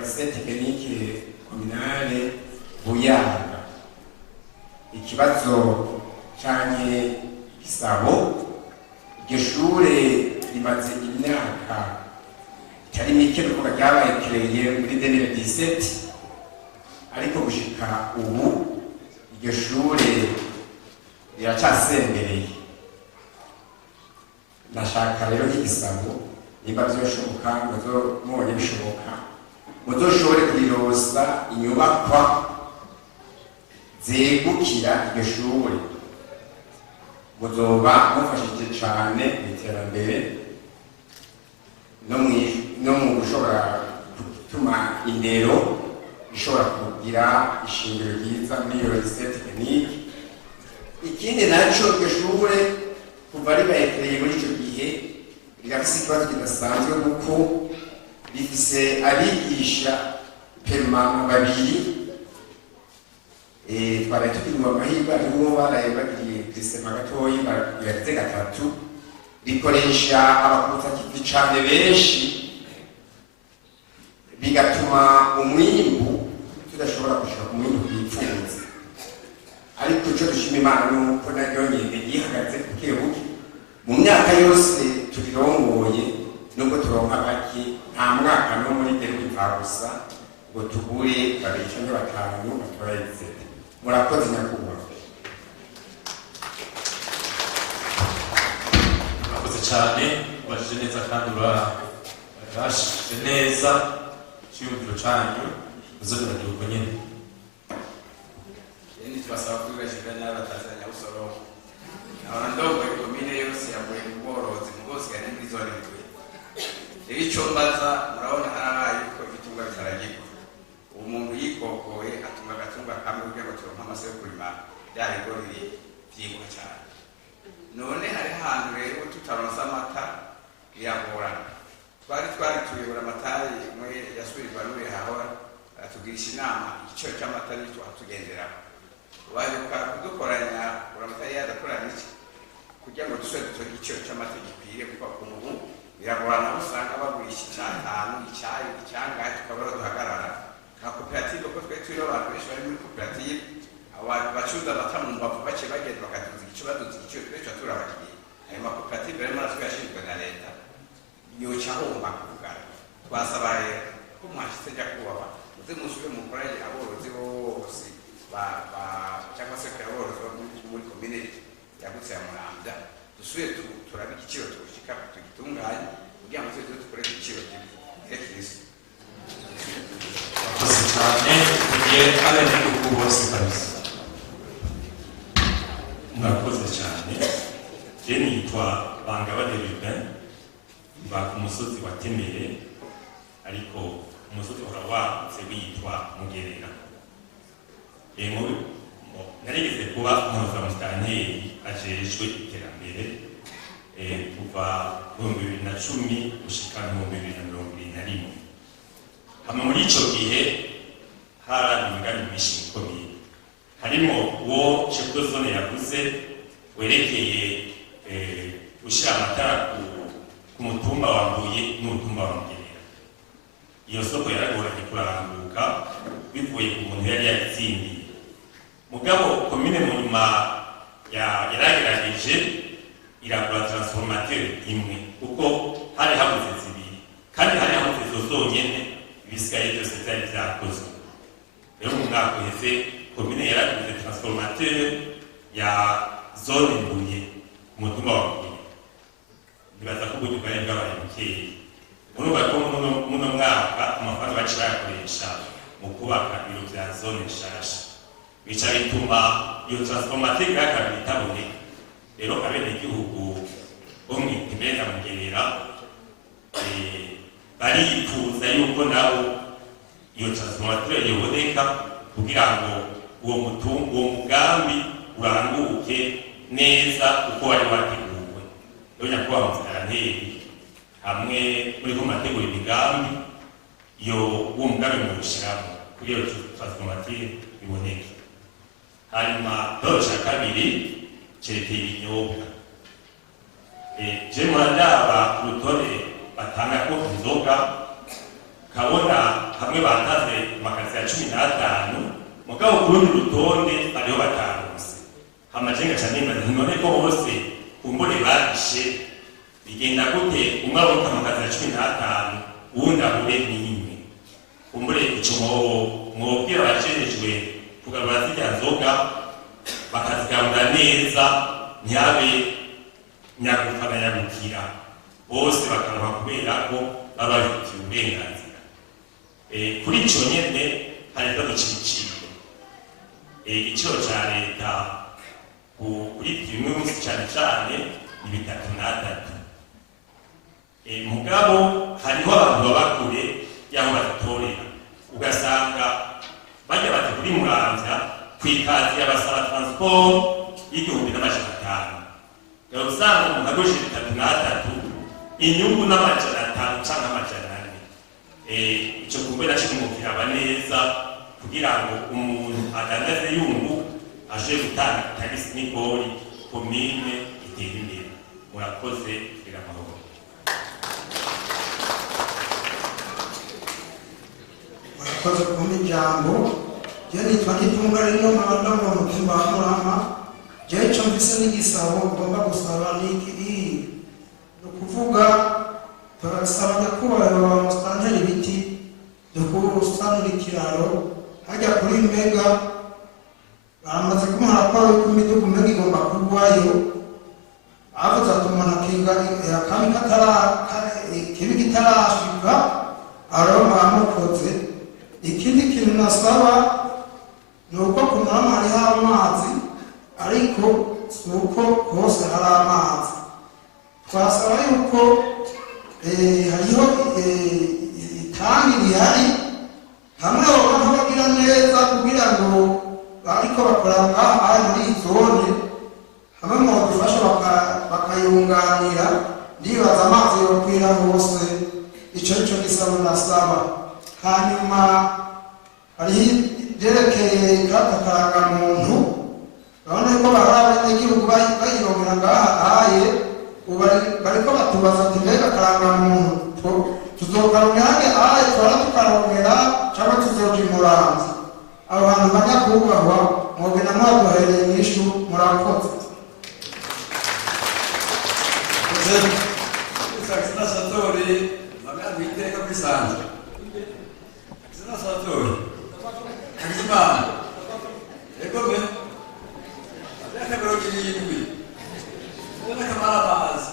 lycée technique communale Buyaga. Ikibazo canye igisabo, iryo shure rimaze imyaka itari mike kuvuga ryabaye créé muri 2017, ariko gushika ubu iryo shure riracasembereye. Ndashaka rero igisabo niba byoshoboka mubonye bishoboka muzoshobore kurirosa inyubakwa zegukira iryo shure, muzoba mufashije cane mu iterambere no mu gushobora gutuma indero ishobora kugira ishingiro ryiza muri iyo lycée technique. Ikindi naco iryo shure kuva ribayekereye muri ico gihe rirafise ikibazo kidasanzwe kuko rifise abigisha permanent babiri. Twaraye tugira amahirwe arimwo baraye bagiriye krisema gatoyi yagize gatatu, rikoresha abakuzakivi cane benshi, bigatuma umwimbu tudashobora gushika ku mwimbu twipfuza. Ariko ico dushima Imana nuko naryo nyene yihagaze bukebuke. Mu myaka yose turirongoye nubwo turonka bake, nta mwaka no muri deriva gusa ngo tugure babiri canke batanu batoreze. Murakoze nyakubahwa. Murakoze cyane, ubajije neza kandi urashije neza icyiyumviro cyanyu, uzabiragira uko nyine. Twasaba kwibashika n'abatazanya usoro abandongo ikomine yose yavuye mu bworozi mu bwose kandi muri zone ndwi. Icyo mbaza murabona harabaye ko itunga bitaragirwa, umuntu yikokoye atunga agatunga kamwe kugira ngo turonke amase yo kurima bya bigori byimbuka cyane. None hari ahantu rero tutaronsa amata biragorana. Twari tuyobora amatari umwe yasubirirwa n'uri hahora aratugirisha inama igiciro cy'amata n'icyo atugenderaho. Wajuka kudukoranya uramutari yadakorana iki kugira ngo dusubire dutoge igiciro cy'amata gikwiriye, kuko ubu biragorana usanga bagurisha icyatanu icyangahe tukabura duhagarara nka koperative, kuko twe turiho abantu benshi bari muri koperative. Abantu bacuruza amata mu mbavu bake bagenda bakaduza igiciro, baduza igiciro twese turabakiriye. Ayo makoperative rero natwe yashinzwe na leta yoca ahomba kugana. Twasaba rero ko mwashyize njya kubaba muze musubire mukoranye aborozi bose cyangwa se aborozi muri komine yagutse ya Muramvya, dusubire turabe igiciro tugushika tugitunganye kugira ngo tuze dukore igiciro cy'ikirisi. Murakoze cyane, mugiye abenegihugu bose kabisa. Murakoze cyane. Je nitwa Bangabade Rubin, mba ku musozi wa Temere, ariko umusozi uhora wagutse witwa Mugerera. Narigeze kuba umumusitanteri ajejwe iterambere kuva 2010 gushika 2021. Hama muri ico gihe hari imigambi myinshi ikomeye, harimo uwo chef de zone yavuze werekeye gushira amatara ku mutumba wa Mbuye n'umutumba wa Mugerera. Iyo soko yaragoranye kuranguka bivuye ku muntu yari yatsindiye. Mugabo komine mu nyuma yaragerageje iragura transformateur imwe, kuko hari habuze zibiri kandi hari habuze zo zonyene, ibisigaye byose byari byakozwe. Rero mu mwaka uheze komine yaraguze transformateur ya zone Mbuye ku mutumba wa Mbuye. Nibaza ko uburyo bwari bwabaye bukeya. Murumva ko muno mwaka amafaranga baciye bayakoresha mu kubaka ibiro bya zone nshasha, bica bituma iyo transformateur ya kabiri itaboneka. Rero abenegihugu bo mw'Itemere na Mugerera barifuza yuko nabo iyo transformateur yoboneka kugira ngo uwo mugambi uranguke neza uko wari wateguwe. Rero nyakubahwa musitanteri, hamwe muri ko mategura imigambi uwo mugambi muwushiramo kugira ngo transformateur iboneke. Hanyuma doca kabiri cerekeye ibinyobwa. Je murandaba urutonde batanga ko inzoga kabona hamwe batanze amakaritsiye ya 15 mugabo ku rundi rutonde bariho batarose hamajenga cyane nibaza none ko bose kumbone barishe bigenda gute umwe aronka amakaritsiye ya 15 uwundi ahure n'imwe kumbure ico mwobwira abajejwe kugarura zirya nzoga bakazigarura neza ntihabe nyagufana nyagukira bose bakaruha kubera ko baba bafitiye uburenganzira kuri ico nyene hari ikibazo c'ibiciro igiciro ca leta kuri bimwe munsi cane cane ni 3 mugabo hariho abantu baba kure yaho badatorera ugasanga bajya bati kuri Muramvya kwikazi y'abasaba transport y'igihumbi n'amajana 5 rero usanga umuntu agoshije 3 inyungu n'amajana 5 canke amajana 4 ico kumbera kimubwira abaneza kugira ngo umuntu adandaze yungu aje gutanga tagisi n'ikori komine itera imbere murakoze kugira amahoro. Murakoze kumpa ijambo je nitwa Nitunga rino nkabanda mu mutumba wa Murama je ico mvise n'igisabo ngomba gusaba niki ni ukuvuga turasaba nyakubahwa musitanteri ibiti byo kusanura ikiraro hajya kuri Mbega baramaze kumuha raporo y'uko imidugu Mbega igomba kurwayo avuze ati umuntu akinga akami kibi kitarashika aroma amukoze. Ikindi kintu nasaba ni uko ku Murama hariho amazi ariko si uko hose hari amazi. Twasaba yuko hariho itangi rihari hamwe abantu bagira neza kugira ngo bariko bakora ngaha muri iyi zone hamwe mu badufasha bakayunganira ndibaza amazi yokwira hose. Ico nico gisabo nasaba. Hanyuma hariho ibyerekeye karata muntu urabona ko bahari igihugu bayirongera ngaha ahaye bariko batubaza ati mbega karangamuntu tuzokarongera ahaye twara tukarongera cyangwa tuzoja i Muramvya. Abo bantu banyakubahwa mwogenda mwaduhereye inyishu murakoze. Saksina Satori nabandi iteka kwisanzwe Satori Hakizimana Ekobe Abeka birogiri yindwi Ubona kamara bazi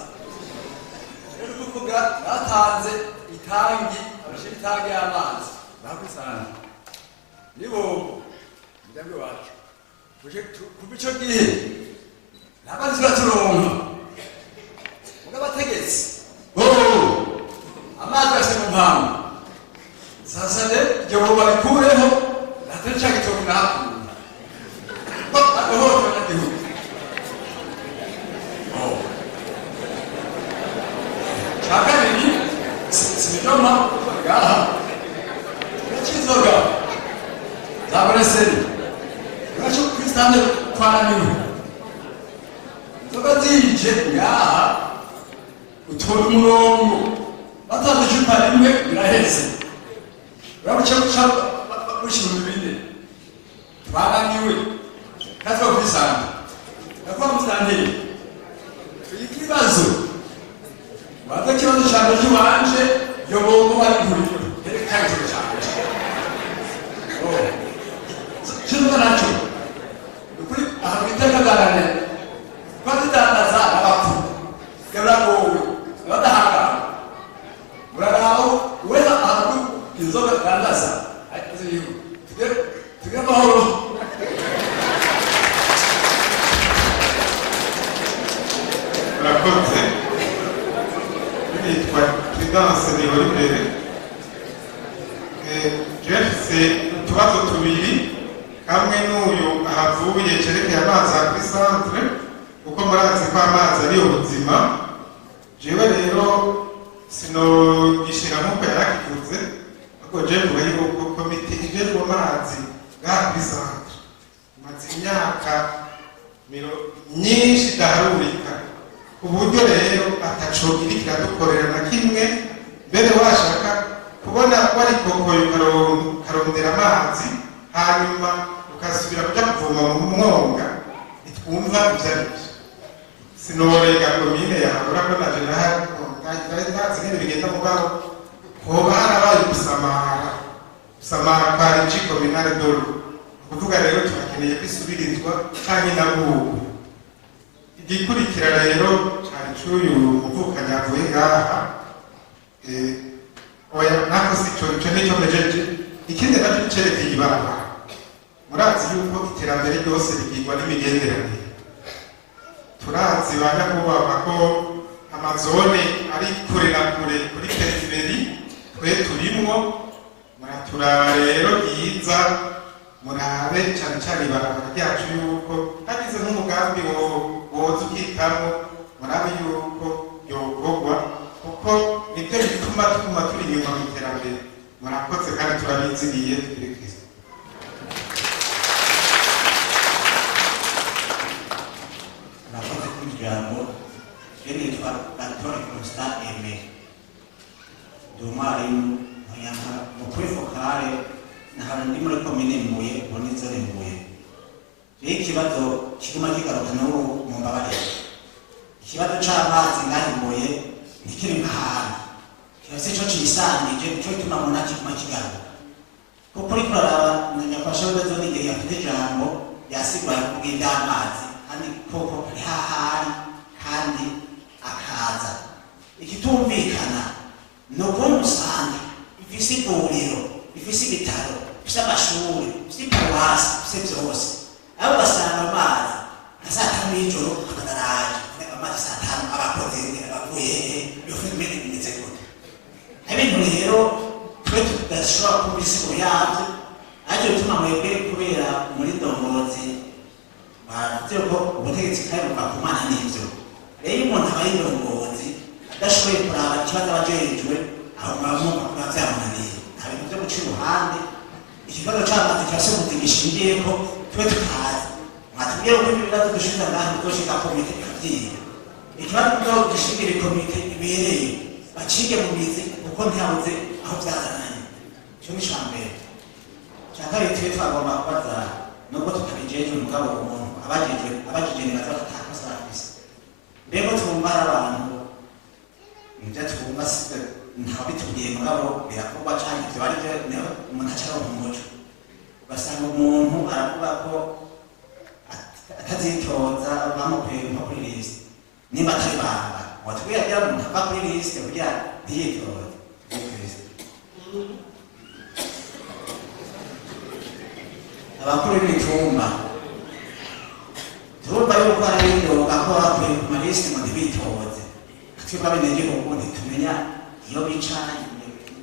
Rero kuvuga batanze itangi abashira itangi y'amazi bakwisanzwe nibo ndambe wacu kuje kubico gihe nabanzi baturonka mugabategetse amazi ase mu mpamvu sasa rero ibyo babikureho nateca gitoki nahakunda agohoto abanyagihugu cya kabiri sibidoma ngaha cy'inzoga za bureseri uraco kuri stande twaraniwe inzoga zije ngaha utora umurongo batanze icupa rimwe biraheze urabuca bushira ibindi twaraniwe kandi bakwisanga ndakuba musitanteri ikibazo waba ikibazo cyane cy'uwanje yobobo ari kuriro herekana icyo cyane kiruka nacyo ukuri aha biteka garane kwatitandaza abapfu garagowe badahanga uraraho weza ahantu inzoga kandaza aziyo tugere mahoro murakoze nitwa Prudence Niholibere jefise utubazo tubiri kamwe n'uyu ahavuye cerekeye amazi kuri centre kuko murazi ko amazi ari ubuzima jewe rero sinogishira nk'uko yarakivuze ariko jewe mvuga yuko komite ijejwe amazi ngaha kuri centre imaze imyaka myinshi idaharurika ku buryo rero ataco iriko iradukorera na kimwe mbere washaka kubona wari kokoye ukarondera amazi hanyuma ukasubira kuja kuvoma mu mwonga ntitwumva ivyo arivyo. Sinorega komine yahabura ko naje ntazi ngene bigenda mugabo hoba harabaye gusamara kwa regi kominale dolo. Kuvuga rero turakeneye kwisubirizwa canke nabubu. Igikurikira rero cyane cy'uyu muvukanyi avuye ngaha oya nako si cyo nicyo mejeje. Ikindi nacyo cerekeye ibarabara. Murazi yuko iterambere ryose rigirwa n'imigenderanire. Turazi ba nyakubahwa ko amazone ari kure na kure kuri periferi twe turimwo. Muraturaba rero yiza murabe cyane cyane ibarabara ryacu yuko hagize nk'umugambi woza ukitamwo murabe yuko yokorwa kuko nibyo bituma tuguma turi inyuma mu iterambere. Murakoze kandi turabizigiye turi Kristo. Murakoze ku ijambo. Je nitwa Antoine Constant Aimé. Ndi umwarimu muri Fokare nahantu ndi muri komine Mbuye muri zone Mbuye. Rero ikibazo kiguma kigaruka n'ubu mu mbabarire. Ikibazo c'amazi ngaho Mbuye ntikiri nk'ahantu. Kirase ico cisangije nico gituma mbona kiguma kigaruka. Kuko uriko uraraba nyakubahwa w'ejo n'igihe yafite ijambo yasigura kugira amazi kandi koko ari hahari kandi akaza. Ikitumvikana ni ukuntu usanga ifise ivuriro, ifise ibitaro, ifise amashuri, ifise iparuwasi, ifise vyose. Abo basanga amazi nka saa tanu y'ijoro akadaraje, amazi saa tanu abakozi abavuye yofuza imene bimeze gute. Ibintu rero twe tudashobora kumva isigo yavyo, ariko bituma mwebwe kubera muri ndongozi bavuze ko ubutegetsi kandi buva ku Mana n'ivyo. Rero iyo umuntu aba y'indongozi adashoboye kuraba ikibazo abajejwe aho mwamwumva kuba vyamunaniye. Nta bintu vyo guca iruhande. Ikibazo c'amazi kirashoboye gishingiye ko twe tutazi. Mwatubwiye ko ibibazo dushinga ngaho bizoshinga komite ikavyiga. Ikibazo cyo gishingira komite ibereye bacike mu mizi kuko ntihabuze aho vyazananye. Ico ni icambere. Icya kabiri twe twagomba kubaza nubwo tutabijejwe mugabo umuntu abajije nibaza batakosa bafise. Mbego twumva abantu nivyo twumva ntabitubwiye mugabo birakorwa canke ivyo ari vyo umuntu acaronka umuco. Ugasanga umuntu aravuga ko atazitoza bamukuye nko kuri liste nimba atari banga watubwira kugira ngo ntava kuri liste kugira ntiyitoze. Abakuru b'imitumba turumva yuko ari indoga ko bakuye ku malisite ngo ntibitoze. Twebwe abenegihugu ntitumenya iyo bica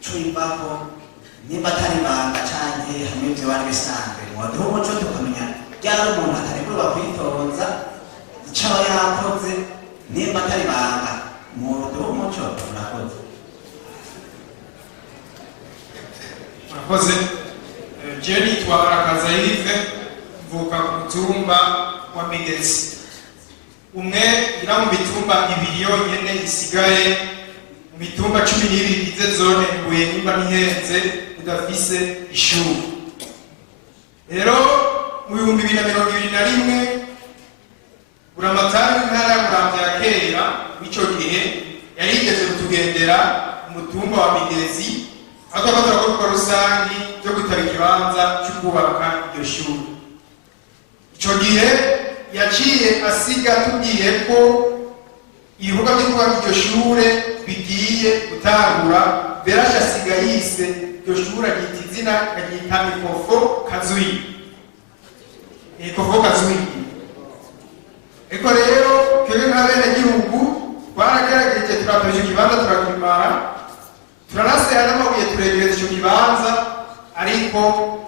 ico bivako nimba atari banga canke hamwe ivyo bari bisanzwe. Waduha umuco tukamenya ryari umuntu atarekurwa kwitoza ico aba yakoze nimba atari banga. Muduha umuco. Murakoze. Murakoze. Je nitwa Arakazayive mvuka ku mutumba wa Migezi. Umwe ira mu mitumba ibiri yonyene isigaye mu mitumba 12 igize zone Mbuye nimba nihenze udafise ishuri. Rero mu 2021 buramatari ntara ya Muramvya ya kera w'ico gihe yarigeze kutugendera umutumba wa Migezi akabaza ko rusangi byo gutara ikibanza cyo kubaka iryo shuri. Ico gihe yaciye asiga tubwiye ko ibikorwa byo kubaka iryo shure bigiye gutangura. Berasha asiga yise iryo shure agita izina agita Ikofo Kazwiri. Ikofo Kazwiri. Eko rero kebe nk'abenegihugu baragerageje turatoje ikibanza turakimara turanasera n'amabuye turegereza ico kibanza, ariko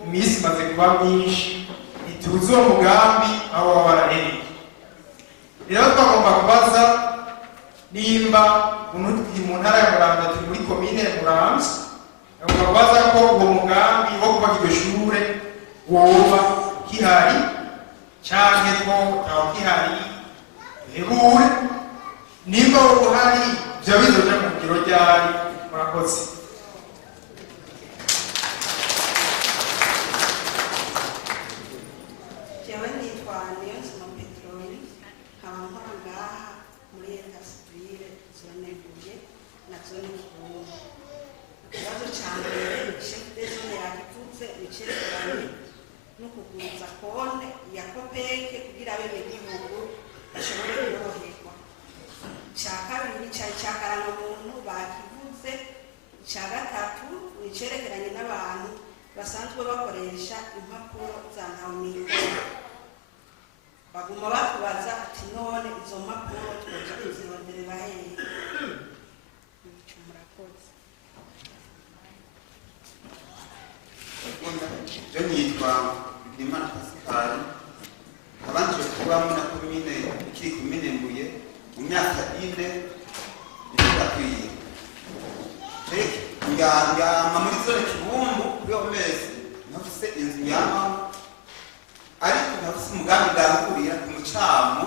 imisi imaze kuba myinshi ituze uwo mugambi aho waba warahereye. Rero twagomba kubaza nimba mu ntara ya Muramvya turi muri komine ya Muramvya, twagomba kubaza ko uwo mugambi wo kubaka iryo shure woba kihari canke ko tawo kihari hebure. Nimba woba uhari vyo bizoja mu ngiro ryari. Murakoze. icerekeranye no kuguruza konte ya kopeke kugira abenegihugu bashobore koroherwa. Icya kabiri cyari icya karangamuntu bakivuze. Icya gatatu ni icerekeranye n'abantu basanzwe bakoresha impapuro za ntawunikora. Baguma batubaza ati none izo mpapuro twoja kuzironderera hehe? Nicyo murakoze. Je nitwa Bigirimana Pascal, abanje kuba muri komine ikiri komine Mbuye mu myaka 4 irakwiye. Ngama muri zone Kibumbu kuri Omezi nafise inzu yama ariko nafise umugambi ndahurira ku mucamo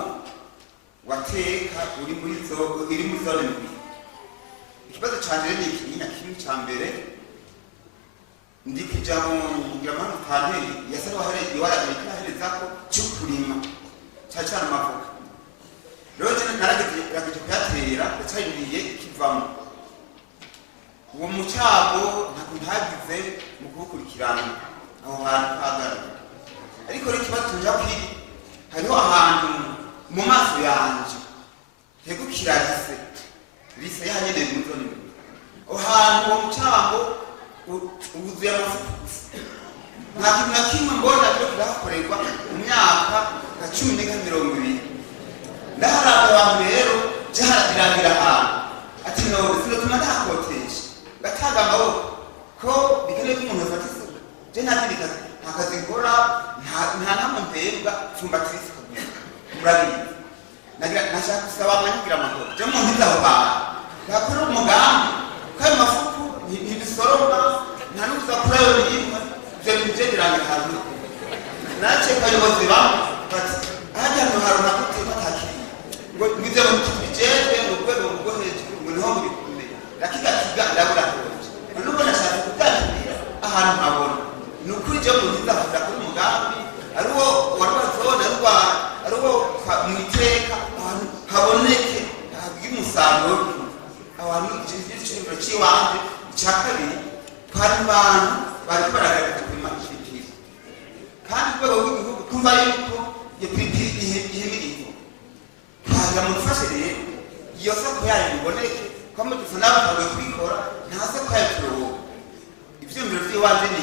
wateka uri muri zone Mbuye. Ikibazo canje ni ikinya kimwe ca mbere ndikija mu ngiramano kanteri yasaba hari warahereza ko cyukurima cyacana mavuka. Rero cyane narageje kuyatera ndacayiriye kivamo. Uwo mucabo ntagize mu kukurikirana aho hantu hagara. Ariko rero ikibazo njapiri hariho ahantu mu maso yanje tegukiragise rise yanyene mu zone. Aho hantu uwo mucabo ubuzuye amafuku gusa. Nta kintu na kimwe mbona cyo kirakorerwa mu myaka nka 10-20. Ndaharabye abantu rero byaharabirangira ahantu ati no sinotuma ndakotesha gataga amaboko ko bikeneye ko umuntu afata isuku. Je nta kazi nkora nta namwe mbembwa pfumbatirisi kabisa. Murabizi nashaka gusaba abanyagira amahoro je mu ntiza aho hantu bakora umugambi kandi mafuku ntibisoroma nta n'uza kurayo n'imwe ibyo bintu byegeranye ahantu nace bayobozi bamwe bati ahajya hano hari amavuta batakiri ngo ibyo bintu bijejwe mu rwego rwo hejuru ngo niho bikomeye rakigakiga ndabura none ubwo nashaka kuganira ahantu nkabona ni ukuri je mu nziza kuza kuri umugambi ariwo warwazona ariwo mu iteka ahantu haboneke habw'umusaruro abantu igiciro cy'iwanje. Icya kabiri twari abantu bari baragaragaza kuri makipiri kandi urwego rw'igihugu kumva yuko iyo piripiri ihimirizo twagira mu dufashe rero iyo soko yayo biboneke ko mu dusa n'abantu kubikora nta soko yayo turobo. Ivyumviro vy'iwanje ni